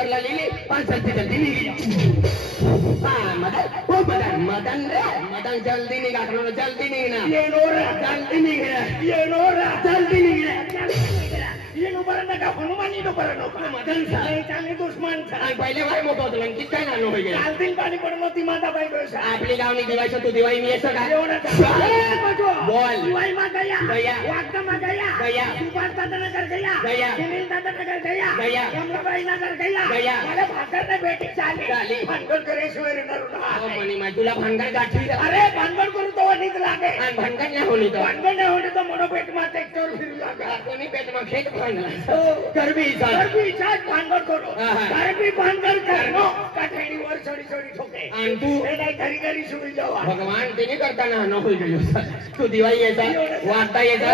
उतरला लिहिली पण जल्दी जल्दी निघी मदन ओ मदन मदन रे मदन जल्दी निघा जल्दी निघना ये नोरा जल्दी निघना ये नोरा जल्दी निघना ये नो बरन का हनुमान नो बरन का मदन सा चाले दुश्मन सा पहिले भाई मोठो होतो लंकी काय नानो होई गेला चालतील पाणी पडलो ती माता बाई गोसा आपली गावनी दिवायचं तू दिवाई मी येतो का बोल दिवाई मा गया गया वाक्का मा गया गया सुपार दादा नगर गया गया सुनील दादा नगर गया गया कमलाबाई नगर गया गया मला भाकर ने बेटी चाली भानगड करे शिवाय नरुना हो मनी मा तुला भानगड गाठी अरे भानगड करू तो नीत लागे आणि भानगड नाही होली तो भानगड नाही होली तो मोनो पेट मा टेक्टर फिरू लागा कोणी पेट मा खेत गरबी साथ भानगड करो गरबी भानगड करनो काठेडी वर छोडी छोडी ठोके आणि तू हे नाही घरी घरी सुई जावा भगवान तिने करताना न होई गयो तू दिवाई येता वाटता येता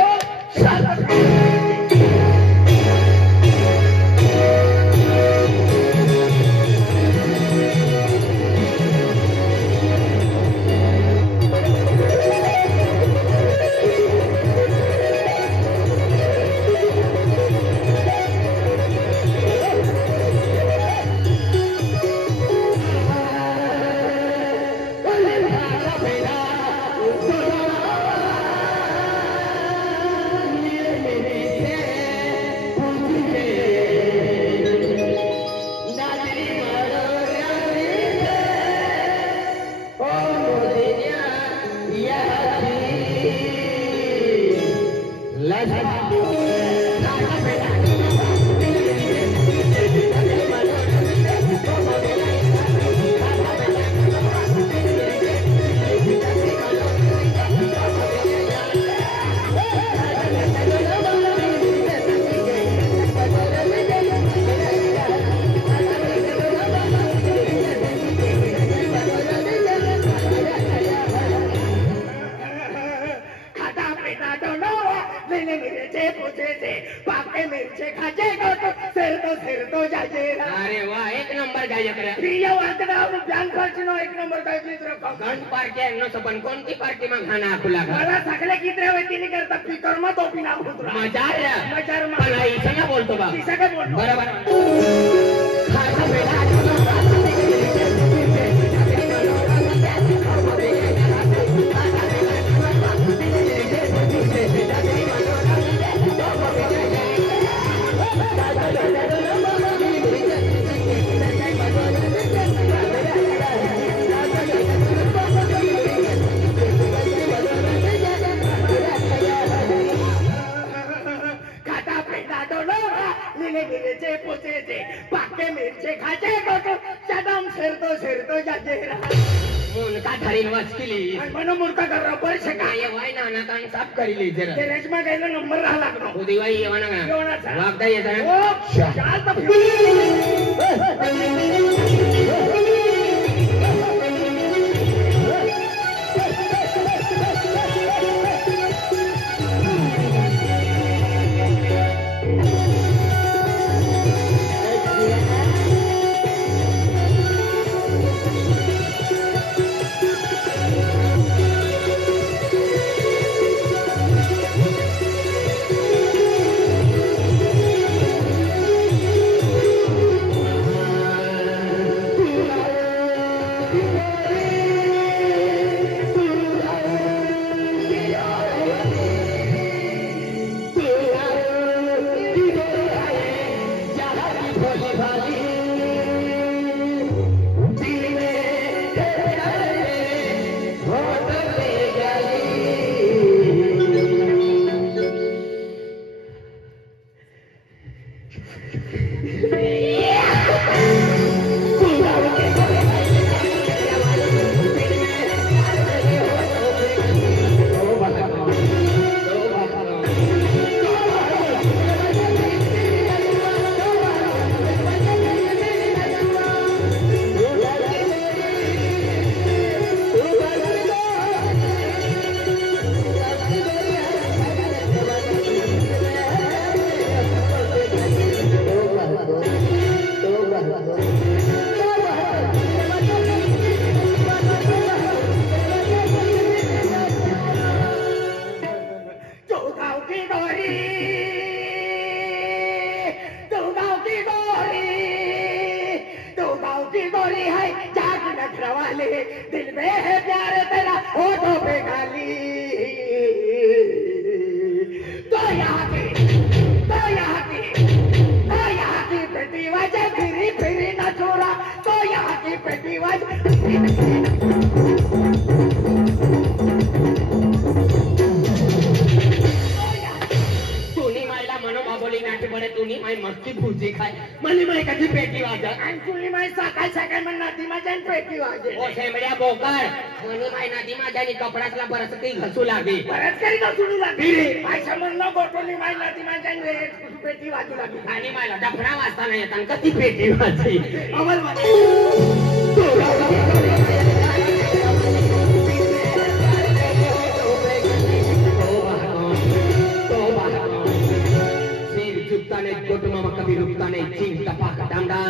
अरे वाह एक नंबर गायक रे प्रिय वादनाव जान खर्चनो एक नंबर गायक लित्र गण पार्टी अन्नो सबन कोणती पार्टी मा खाना आखुला मला सगळे गीतरे वतीने करता फिकर मा तो पिना उतरा मजार मा मला इतना बोलतो बा किसा काय बोलतो बरोबर खाता बेटा पाके मिरचे खाचे सदम सिरतो जाते मुलका धरीन वचकिली मनो मूर्खा कर पैसे काय वाय ना कान साफ करीली जरा ते रेशमा गायला नंबर राहा लागनो हो दिवाई येवाना का वागदा येता चाल तर वाले दिल में है प्यार तेरा होठों पे गाली तो यहाँ की पेटी वजह फिरी फिरी न छोड़ा तो यहाँ की पेटी मस्ती भुजी खाय मनी माय कधी पेटी वाजा आणि तुली माय सकाळ सकाळ मन नदी मा जाईन पेटी वाजे ओ शेमड्या बोकार मनी माय नदी मा जाईन कपडातला बरस काही घसू लागे बरस काही घसू लागे रे माय समजन गोटोली माय नदी मा जाईन रे पेटी वाजू लागे आणि मायला डफडा वाजता नाही येतान कधी पेटी वाजे अमल Mama kami rupane cinta pak danda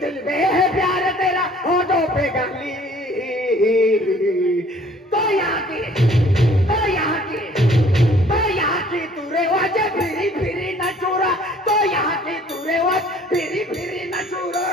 दिल में है प्यार तेरा होठों पे गाली तो यहाँ की तू रेवाज फिरी फिरी न चोरा तो यहाँ की तू रेवाज फिरी फिरी न चोरा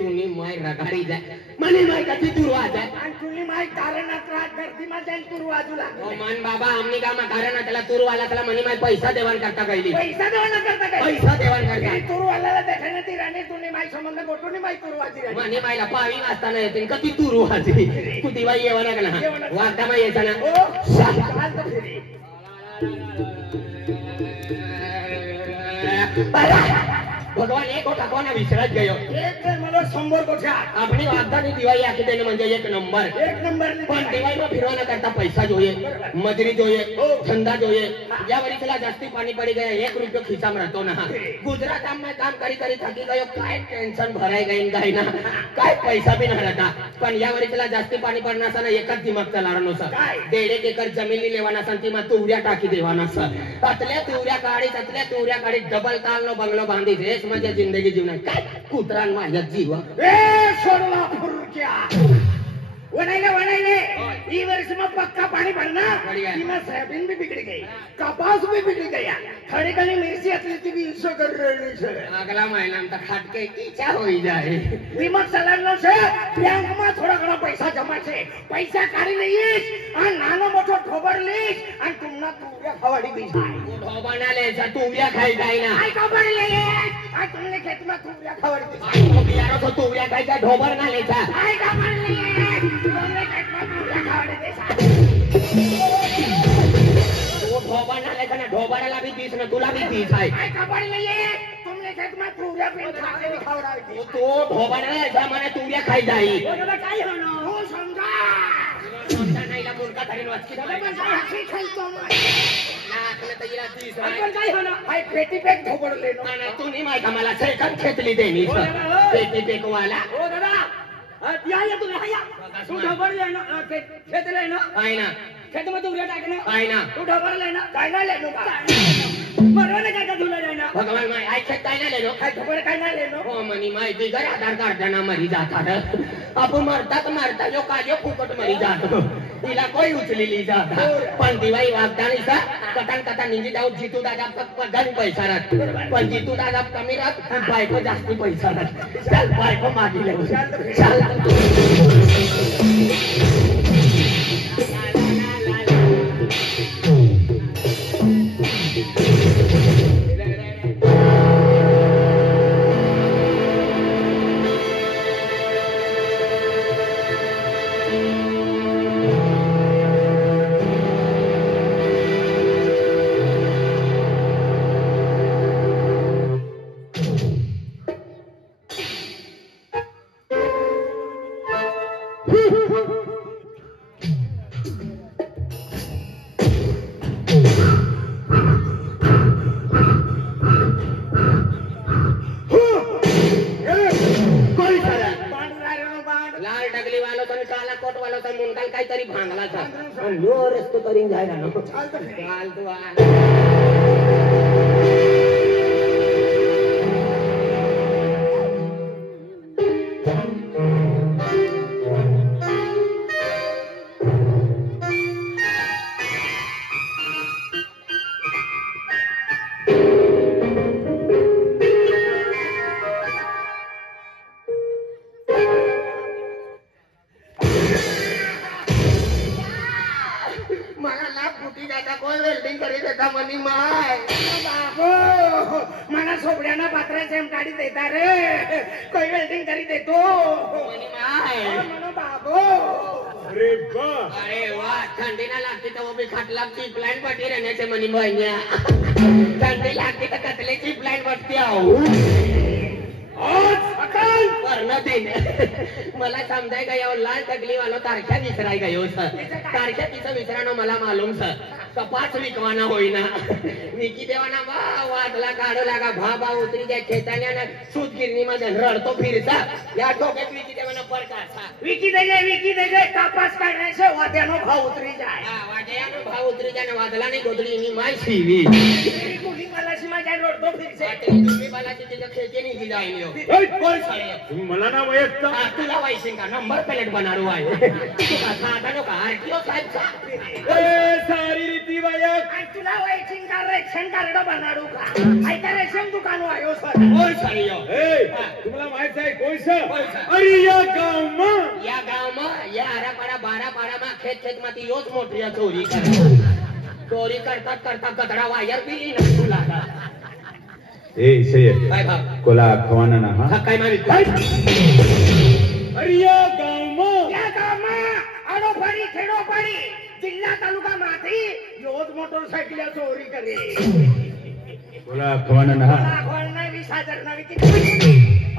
तुम्ही माय रगारी जाय मनी माय कधी तुरवा जाय आणि तुम्ही माय कारणात रात गर्दी मा जाय तुरवाजू लागले ओ मन बाबा आम्ही का मा कारण त्याला तुरवाला त्याला मनी माय पैसा देवान करता कैली पैसा देवान करता तुरवाला देखाने ती राणी तुम्ही माय संबंध गोटोनी माय तुरवाजी राणी मनी मायला पावी वाजता नाही येते कधी तुरवाजी तू दिवाई येवाना का ना वागदा माय यायचा ना ओ चाल तो फिरी भगवान एक गोठा कोणा विसरत गयो एक मला 100 गोठ्या आपली वागदानी दिवाळी आखी देणे म्हणजे एक नंबर पण दिवाळीમાં फिरवाना करता पैसा જોઈએ मजुरी જોઈએ धंधा જોઈએ या वरीला जास्ती पाणी पडी गया 1 रुपया खिसा में रहतो ना गुजरात में काम करी करी थकी गयो काय टेंशन भराय गईन काय ना काय पैसा भी ना रहता पण या वरीला जास्ती पाणी पडना सा ना एकच दिमाग चलाडनो सा 1.5 एकर जमीन लेवाना सांती मा तुवड्या टाकी देवाना सा ततल्या तुवड्या काढी डबल तालनो बंगलो बांधी दे माझ्या जिंदगी जीवनात काय कुत्रान माझ्या जीव ए सोडला फुरक्या वनाइले ई वर्ष में पक्का पानी पड़ना इमा सोयाबीन भी बिगड़ गई कपास भी बिगड़ गया खड़ी खड़ी मिर्ची अतली भी इसो कर रही है अगला महीना में खाट के इच्छा हो ही जाए दिमाग चलानो से बैंक में थोड़ा घणा पैसा जमा छे पैसा काढी लईस आणि नानो मोठो ठोबर लईस आणि तुमना तुव्या खवाडी दी जाय ठोबना लेजा तुव्या खाई जाय ना आई खबर लईस आणि तुमने खेत में तुव्या खवाडी दी आई तो बियारो तो तुव्या खाई जा ठोबर ना लेजा आई खबर लईस तुमने खेत में तुव्या खवाडी दी वो ठोबना लेजा ना ठोबराला भी 20 ना तुला भी 20 आहे आई खबर लईस तुमने खेत में तुव्या पिन खाके खवडावी दी तो ठोबना लेजा माने तुव्या खाई जाई ओला काय होनो हो समजा समजा नाहीला मुलगा धरीन वाचकी पण काय हकी खायतो नाकले तैरा 30 पण काय होनो हाय पेटी पेक ठोबडले नो ना तुम्ही माहिती मला सेकंड खेतली देनी पेटी पेक वाला ओ दादा या तुम्ही हाया तू ठोबडले ना खेतले ना काय ना खेत में तुव्या टाकना काय ना तू ठोबडले ना काय ना लेनो मरवाने काय का धुला लेना भगवान माय आई खेत काय ना लेनो काय ठोबड काय ना लेनो हो मनी माय ती घर आधार कार्ड ना मरी जाता अब मरता जो काजो फुकट मरी जातो तिला कोई उचलेली जाता पण दिवाळी वागतानी सा कटन निंजी जाऊ जीतू दादा पगार पैसा राहत पण जीतू दादा कमी राहत बायको जास्ती पैसा राहत चल बायको मागी ले चल नो रस्तो करीन जायला नो चालतं फिरे. चाल तू मला ना कुटी जाता कोण वेल्डिंग करीत होता मनी माय बाबो मला सोबड्यानं पात्राचे काढी देता रे कोई वेल्डिंग करी देतो मनी माय म्हणून बाबो अरे बा अरे वा थंडीला लागते तर उभी खाटलाची प्लॅन पटी राहण्याचे मनी बहिण्या थंडी लागते तर कतलेची प्लॅन पटते आहो वर्ण दिन मला समजाय का यो लाल तकली वालो तारख्या विसराय गयो सर तारख्या तिचं विसरानो मला मालूम सर कपाच विकवाना होईना विकी देवाना वा वादला काढू लागा भा उतरी त्या खेताण्यानं सूतगिरणी मध्ये रडतो फिरता या डोक्यात विकी देवाना परकासा विकी देजे कापास काढण्याचे वाद्यानो भाव उतरी जाय वाद्यानो भाव उतरी जाय वादला नाही गोदली मी माय शिवी कुणी मला माझ्या रोडतो फिरसे तुम्ही मला तिथे खेळते नाही जाईन कोण साडे तुम्ही मला ना वयस्ता तुला वायसिंग का नंबर प्लेट बनारू आहे तुला साधा नको आरटीओ साहेब सारी रीती वायक आणि तुला वैचिंग का रेशन कार्ड बनाडू का ऐका रेशन दुकान आयो सर कोण साडी तुम्हाला माहित आहे कोयसं कोयसं. अरे या गावમાં या गावમાં या आरापाडा बारापाडाમાં खेत માંથી योच मोटरिया चोरी करतात चोरी करतात करता गधडा वायर बी नसू लागा ए सय काय भाव कोला खवाना ना हा काय मारी अरे या गावમાં या गावમાં आडोपाडी खेडोपाडी जिल्हा तालुका माथी योज मोटरसायकल चोरी करे कोला खवाना ना हा दाखवणं 20,000 नवी किती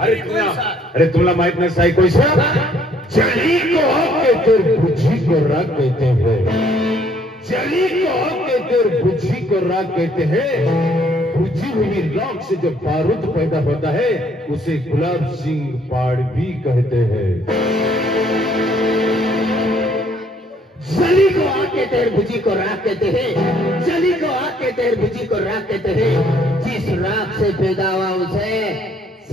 अरे तुला माहित नाही साई कोयसं चली को कहते बुझी को राग कहते हैं चली को कहते बुझी को राग कहते हैं बुझी हुई राख से जब बारूद पैदा होता है उसे गुलाब सिंह पाड़वी कहते हैं जली को आके तेर भुजी को राख कहते हैं जली को आके तेर भुजी को राख कहते हैं जिस राख से पैदा हुआ उसे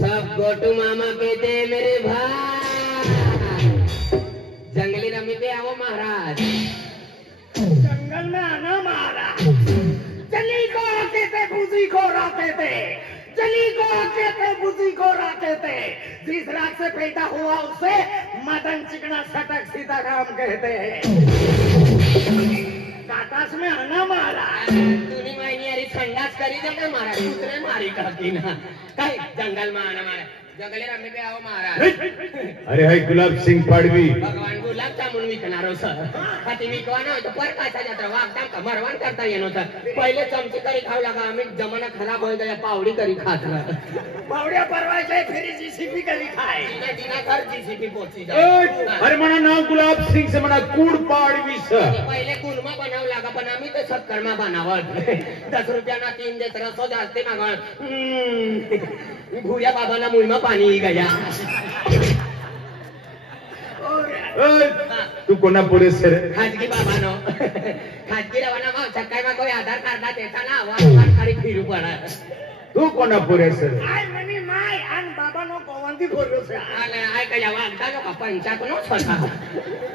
सब गोटू मामा कहते हैं मेरे भाई जंगली रमी पे आओ महाराज जंगल में आना मारा चली को कहते बुजी को राते थे चली को कहते बुजी को राते थे जिस रात से पैदा हुआ उसे मदन चिकना सटक सीधा काम कहते हैं काटास में आना मारा तुनी मायनी अरे संडास करी दे ना महाराज कुत्रे मारी काकी ना काय जंगल में आना महाराज जंगली रमी पे आओ महाराज अरे हाय गुलाब सिंह पाड़वी भगवान गुलाब जामुन विकणारो सर हाती विकवाना होतो पर काचा जात्रा वागदाम का मरवान करता येनो सर पहिले चमची करी खाऊ लागा आम्ही जमाना खराब होईल त्या पावडी करी खात बावड्या परवायचे फेरी जीसीपी करी खाय दिना घर जीसीपी पोची जाय अरे मना नाव गुलाब सिंह से मना कूड़ पाड़वी सर पहिले कुलमा बनाव लागा पण आम्ही तर सत्कर्मा बनावत 10 रुपयाना 3 देत रसो जास्ती मागण भूया बाबाना मुळमा पाणी गया तू कोणा पुढे सर खाजगी बाबानो खाजगी रवाना मग सकाळी मग कोई आधार कार्ड देता ना वाट खाली फिरू पडा तू कोणा पुढे सर आय मनी माय आणि बाबानो गोवंती बोललो सर आले ऐका या वागदा का पंचायत नो स्वतः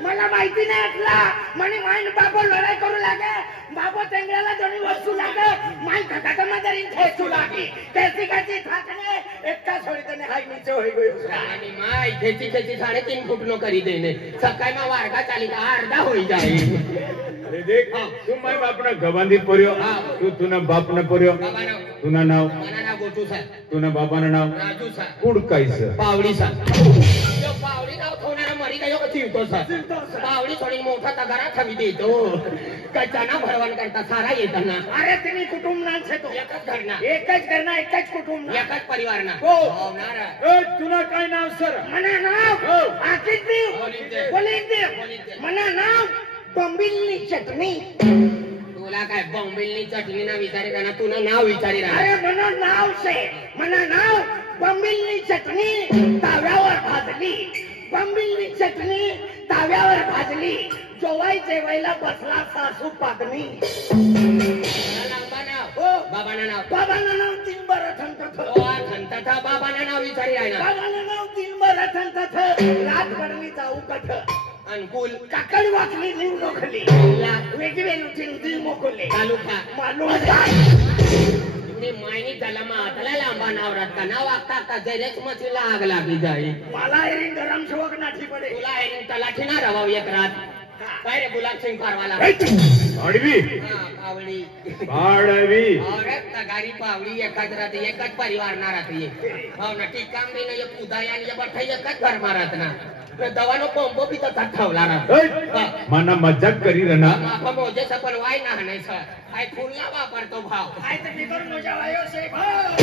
मला माहिती नाही असला म्हणे माय बाबा लढाई करू लागे बाबा तेंगळ्याला दोन्ही वस्तू लागे माय घटामध्ये खेचू लागे त्याची काची थाकणे एकटा सोडीतने हाय नीचे होई गयो आणि माय खेची खेची 3.5 फूट नो करी देने सकाळी मग वारका चाली का अर्धा होई जाई अरे देख तू माय बापना गवांधी पोर्यो तू तुना बापना पोर्यो बाबानो तुना नाव मना नाव गोटू सर तुना बाबाना नाव राजू सर कुड कायस पावडी सर जो पावडी नाव ठेवणारा मरी गयो का चिवतो सर पावडी सोडून मोठा तगारा ठेवी देतो कचाना भरवण करता सारा येताना अरे तुम्ही कुटुंब ना छे तो एकच घरना एकच कुटुंब ना एकच परिवार ना हो. ए तुना काय नाव सर मना नाव हो. आकित देव बोलित बोलित देव मना नाव बंबिलनी चटणी तुला काय बॉम्बिलनी चटणी ना विचारे ना तुला नाव विचारी अरे मना नाव से मना नाव बंबिलनी चटणी ताव्यावर भाजली बंबिलनी चटणी ताव्यावर भाजली जोवाई जेवायला बसला सासू पागणी बाबाना नाव बाबांना नाव तीन बरं थंत संतथा बाबाना नाव विचारी आहे ना बाबांना नाव तीन बरं थंत रात पडली जाऊ कठ अनुकूल काकड वाचली लिव लोखली वेगळे लुटी मोकले तालुका मालूम मी मायनी त्याला मातला लांबा नाव राहता नाव वागता का जरेच मशीला आग लागली जाईल मला एरी गरम शोक नाठी पडे तुला एरी तलाठी ना रवाव एक रात काय रे गुलाब सिंग पारवाला पाडवी पावळी पाडवी औरत तगारी पावळी एकाच राहते एकच परिवार ना राहते हो ना ती काम नाही एक उदय आणि बठा एकच घर मारत ना दवानो पंपो बी तर ठेवला ना मना मजाक करी रना माफा मोजे सपन वाय ना हाणायचं आय फुलला वापरतो भाव आय तर निकर मजा वायो से भाव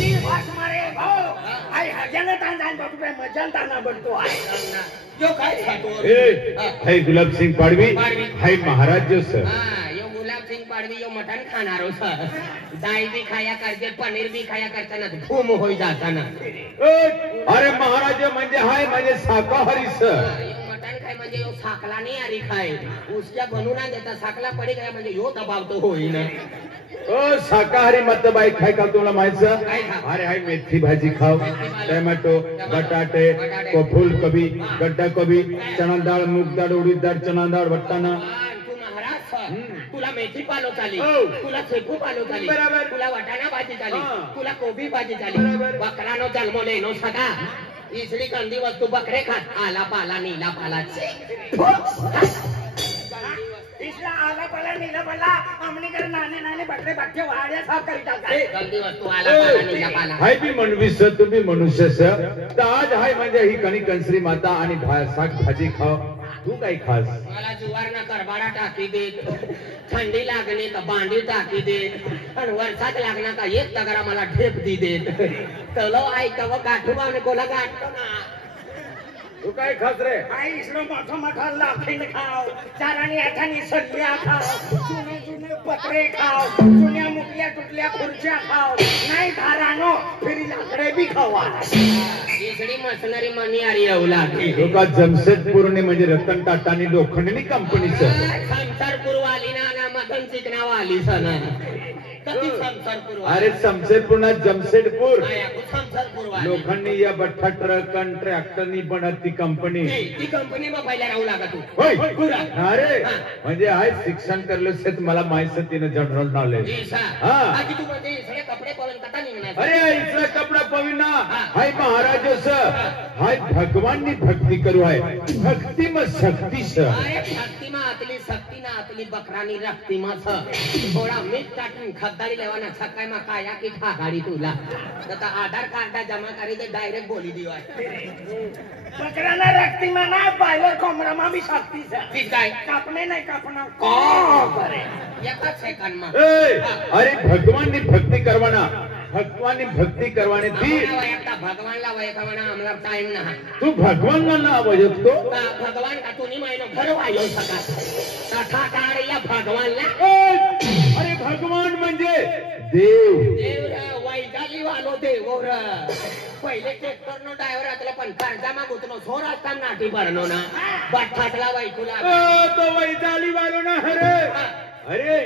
नी वास मारे भाव आय हजाने तांदान बटू मजान ताना बनतो आहे जो काय खातो है गुलाब सिंह पाडवी है महाराज जो सर यो गुलाब सिंह पाडवी यो मटन खानारो सर दाई भी खाया करते पनीर भी खाया करता ना घूम होई जाता ना अरे महाराज म्हणजे हाय म्हणजे शाकाहारी सर यो मटन खाय म्हणजे यो साकला नाही आरी खाय उसक्या बनवून ना देता साकला पडी गया म्हणजे यो दबाव तो होई ना शाकाहारी मतलब आहे काय का तुला माहिती अरे हाय मेथी भाजी खाओ टोमॅटो बटाटे फूलकोबी गड्डा कोबी चना डाळ मूग डाळ उडीद डाळ चना डाळ वटाणा तू महाराज तुला मेथी पालो चाली तुला शेपू पालो चाली तुला वाटाणा भाजी चाली तुला कोबी भाजी चाली बकरानो जन्मले नो सदा इसली गंदी वस्तू बकरे खात आला पाला नीला पाला इसला आला पला नीला पला हमनी कर नाने नाने बकरे बच्चे वाड्या साफ करी टाकते गंदी वस्तू आला पाला नीला पाला हाय बी मनवीस तुम्ही मनुष्य सर तर आज हाय म्हणजे ही कणी कंसरी माता आणि शाक भाजी खाओ तू काय खास मला जुवार ना करबाडा टाकी देत थंडी लागणे का बांडी टाकी देत आणि वर्षात लागणार का एक तगरा मला ढेप दी देत तलो आई तव गाठू आणि कोला गाठतो ना तू काय खास रे आई इसलो मोठा मोठा लाखीन खाओ चारानी आठानी सल्ल्या खाओ जुने जुने पत्रे खाओ जुन्या मुकल्या तुटल्या खुर्च्या खाओ नाही धारानो फिरी लाकडे बी खावा इसडी मशनरी मनी आरी येऊ लागली लोका जमशेदपूरने म्हणजे रतन टाटानी लोखंडनी कंपनीचं संसारपूर वाली ना मदन चिकना वाली सना कधी संसारपूर अरे शमशेदपूर जमशेदपूर संसारपूर वाली लोखंडनी या बठ्ठा ट्रक आणि ट्रॅक्टरनी बनत ती कंपनी ती कंपनी मग पहिल्या राहू लागा तू होय अरे म्हणजे हाय शिक्षण करलं शेत मला माहिती तिने जनरल नॉलेज आधी तू म्हणजे सगळे कपडे पवन कथा निघणार अरे इथला कपडा पविना हाय महाराज हाय भगवाननी भक्ती करू आहे भक्ती मग शक्ती अरे भक्ती मा आतली शक्ती ना आतली बकरानी रक्ती मा थोडा मीठ टाकून खद्दारी लेवाना सकाळी मा काया की ठा गाडी तुला आता आधार कार्ड जमा करी ते डायरेक्ट बोली दिवाय बकराना रक्ती में ना बायलर कोमरा मा भी शक्ती से ठीक काय कापने नहीं कापना को करे एकच सेकंड मा अरे भगवाननी भक्ती करवाना भगवाननी भक्ती करवाने ती भगवानला वैकवाना आम्हाला टाइम ना तू भगवानला ना वजतो भगवान का तुम्ही महिनो घर वायो सका तथा काळ या भगवानला अरे भगवान म्हणजे देव देव वैजाली वालो देव रे पहिले ट्रॅक्टर नो ड्रायव्हर आतला पण कर्जा मागुतनो सोर असता नाठी भरनो ना बठ्ठातला वैकुला तो वैजाली वालो ना अरे